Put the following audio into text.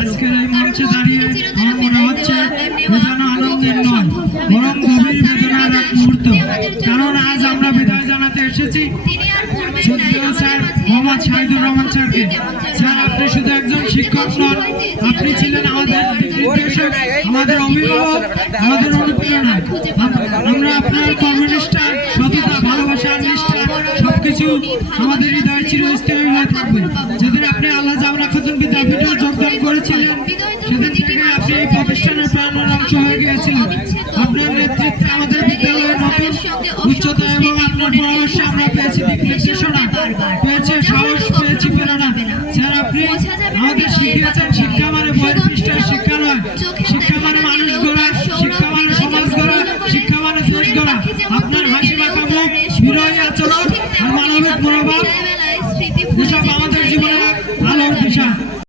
আজকের এই মঞ্চে দাঁড়িয়ে আমার মনে হচ্ছে বেদনা আনন্দের নয়, বরং গভীর বেদনার এক মুহূর্ত। কারণ আজ আমরা বিদায় জানাতে এসেছি শ্রদ্ধেয় স্যার মোহাম্মদ শাহিদুর রহমান স্যারকে। স্যার, আপনি শুধু একজন শিক্ষক নন, আপনি ছিলেন আমাদের নির্দেশক, আমাদের অভিভাবক, আমাদের অনুপ্রেরণা। আমরা আপনার কর্মনিষ্ঠা, সততা, ভালোবাসা, নিষ্ঠা সবকিছু আমাদের হৃদয়ে চিরস্থায়ী হয়ে থাকবে। যেদিন আপনি আল্লাহ জামরা খাতুন বিদ্যাপীঠে যোগদান করেছিলেন, সেদিন থেকে আপনি এই প্রতিষ্ঠানের প্রাণের অংশ হয়ে গিয়েছিলেন। আপনার নেতৃত্বে আমাদের বিদ্যালয়ের নতুন উচ্চতা এবং আপনার পরামর্শে আমরা পেয়েছি দিক নির্দেশনা, পেয়েছি সাহস, পেয়েছি প্রেরণা। স্যার, আপনি আমাদের শিখিয়েছেন শিক্ষা মানে বইয়ের পৃষ্ঠায় শিক্ষা নয়, শিক্ষা মানে মানুষ গড়া, শিক্ষা মানে সমাজ গড়া, শিক্ষা মানে দেশ গড়া। আপনার হাসি মাখা মুখ, বিনয়ী আচরণ আর মানবিক মনোভাব